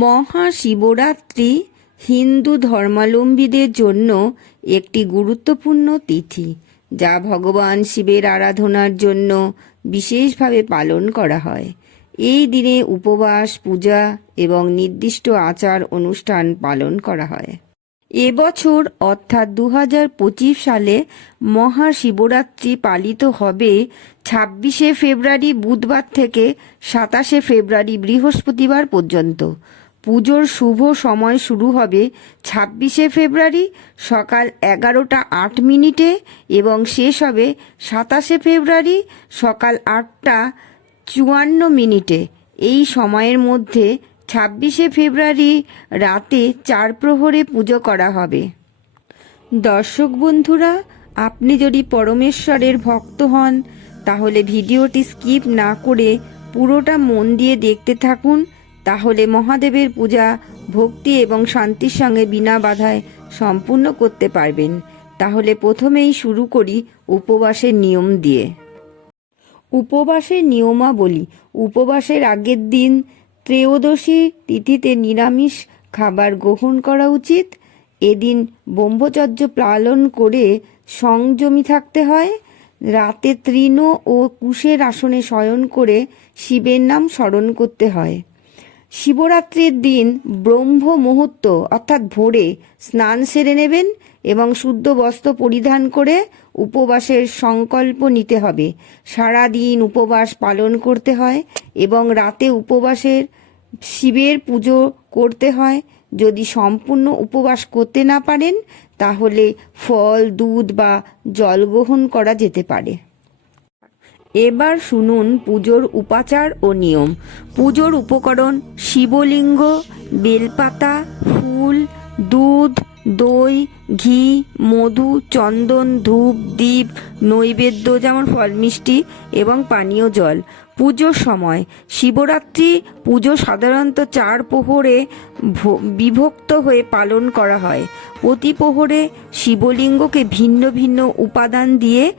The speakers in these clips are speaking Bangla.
মহাশিবরাত্রি হিন্দু ধর্মাবলম্বীদের জন্য একটি গুরুত্বপূর্ণ তিথি, যা ভগবান শিবের আরাধনার জন্য বিশেষভাবে পালন করা হয়। এই দিনে উপবাস, পূজা এবং নির্দিষ্ট আচার অনুষ্ঠান পালন করা হয়। এবছর অর্থাৎ দু হাজার পঁচিশ সালে মহাশিবরাত্রি পালিত হবে ছাব্বিশে ফেব্রুয়ারি বুধবার থেকে সাতাশে ফেব্রুয়ারি বৃহস্পতিবার পর্যন্ত। পুজোর শুভ সময় শুরু হবে ছাব্বিশে ফেব্রুয়ারি সকাল এগারোটা আট মিনিটে এবং শেষ হবে সাতাশে ফেব্রুয়ারি সকাল আটটা চুয়ান্ন মিনিটে। এই সময়ের মধ্যে ছাব্বিশে ফেব্রুয়ারি রাতে চার প্রহরে পুজো করা হবে। দর্শক বন্ধুরা, আপনি যদি পরমেশ্বরের ভক্ত হন, তাহলে ভিডিওটি স্কিপ না করে পুরোটা মন দিয়ে দেখতে থাকুন, তাহলে মহাদেবের পূজা ভক্তি এবং শান্তির সঙ্গে বিনা বাধায় সম্পূর্ণ করতে পারবেন। তাহলে প্রথমেই শুরু করি উপবাসের নিয়ম দিয়ে। উপবাসের নিয়মাবলী, উপবাসের আগের দিন ত্রয়োদশী তিথিতে নিরামিষ খাবার গ্রহণ করা উচিত। এদিন ব্রহ্মচর্য পালন করে সংযমী থাকতে হয়। রাতে তৃণ ও কুশের আসনে শয়ন করে শিবের নাম স্মরণ করতে হয়। শিবরাত্রির দিন ব্রহ্ম মুহূর্ত অর্থাৎ ভোরে স্নান সেরে নেবেন এবং শুদ্ধ বস্ত্র পরিধান করে উপবাসের সংকল্প নিতে হবে। সারা দিন উপবাস পালন করতে হয় এবং রাতে উপবাসের শিবের পুজো করতে হয়। যদি সম্পূর্ণ উপবাস করতে না পারেন, তাহলে ফল, দুধ বা জল গ্রহণ করা যেতে পারে। এবার শুনুন পুজোর উপাচার ও নিয়ম। পুজোর উপকরণ শিবলিঙ্গ, বেলপাতা, ফুল, দুধ দই, ঘি, মধু, চন্দন, ধূপ দ্বীপ নৈবেদ্য যেমন ফল, মিষ্টি এবং পানীয় জল। পুজোর সময় শিবরাত্রি পুজো সাধারণত চার প্রহরে বিভক্ত হয়ে পালন করা হয়। প্রতি প্রহরে শিবলিঙ্গকে ভিন্ন ভিন্ন উপাদান দিয়ে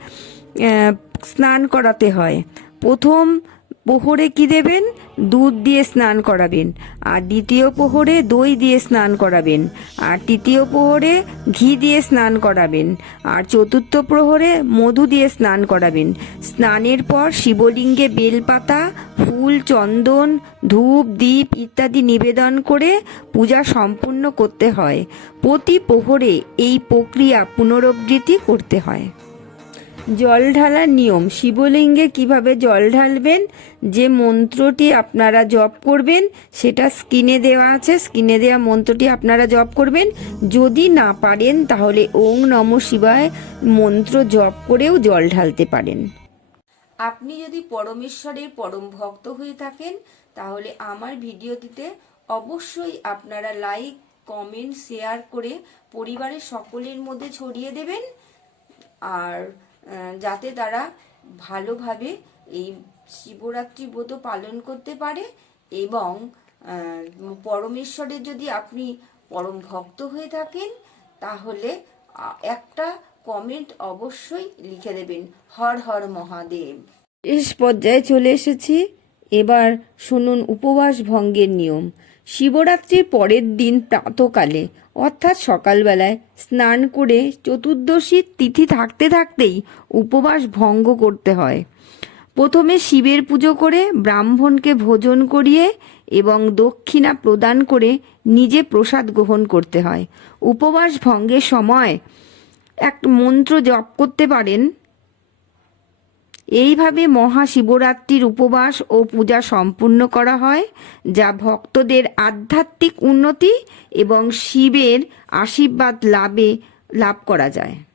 স্নান করাতে হয়। প্রথম প্রহরে কি দেবেন? দুধ দিয়ে স্নান করাবেন। আর দ্বিতীয় প্রহরে দই দিয়ে স্নান করাবেন। আর তৃতীয় প্রহরে ঘি দিয়ে স্নান করাবেন। আর চতুর্থ প্রহরে মধু দিয়ে স্নান করাবেন। স্নানের পর শিবলিঙ্গে বেলপাতা, ফুল, চন্দন, ধূপ দ্বীপ ইত্যাদি নিবেদন করে পূজা সম্পূর্ণ করতে হয়। প্রতি প্রহরে এই প্রক্রিয়া পুনরাবৃত্তি করতে হয়। জল ঢালার নিয়ম। শিবলিঙ্গে কীভাবে জল ঢালবেন? যে মন্ত্রটি আপনারা জপ করবেন, সেটা স্ক্রিনে দেওয়া আছে। স্ক্রিনে দেওয়া মন্ত্রটি আপনারা জপ করবেন। যদি না পারেন, তাহলে ওং নম শিবায় মন্ত্র জপ করেও জল ঢালতে পারেন। আপনি যদি পরমেশ্বরের পরম ভক্ত হয়ে থাকেন, তাহলে আমার ভিডিওটিতে অবশ্যই আপনারা লাইক, কমেন্ট, শেয়ার করে পরিবারের সকলের মধ্যে ছড়িয়ে দেবেন। আর যাতে তারা ভালোভাবে এই শিবরাত্রি ব্রত পালন করতে পারে এবং পরমেশ্বরের যদি আপনি পরম ভক্ত হয়ে থাকেন, তাহলে একটা কমেন্ট অবশ্যই লিখে দেবেন, হর হর মহাদেব। শেষ পর্যায়ে চলে এসেছি, এবার শুনুন উপবাস ভঙ্গের নিয়ম। শিবরাত্রির পরের দিন প্রাতকালে, অর্থাৎ সকালবেলায়, স্নান করে চতুর্দশীর তিথি থাকতে থাকতেই উপবাস ভঙ্গ করতে হয়। প্রথমে শিবের পুজো করে ব্রাহ্মণকে ভোজন করিয়ে এবং দক্ষিণা প্রদান করে নিজে প্রসাদ গ্রহণ করতে হয়। উপবাস ভঙ্গের সময় এক মন্ত্র জপ করতে পারেন এইভাবে মহাশিবরাত্রির উপবাস ও পূজা সম্পূর্ণ করা হয়, যা ভক্তদের আধ্যাত্মিক উন্নতি এবং শিবের আশীর্বাদ লাভে, লাভ করা যায়।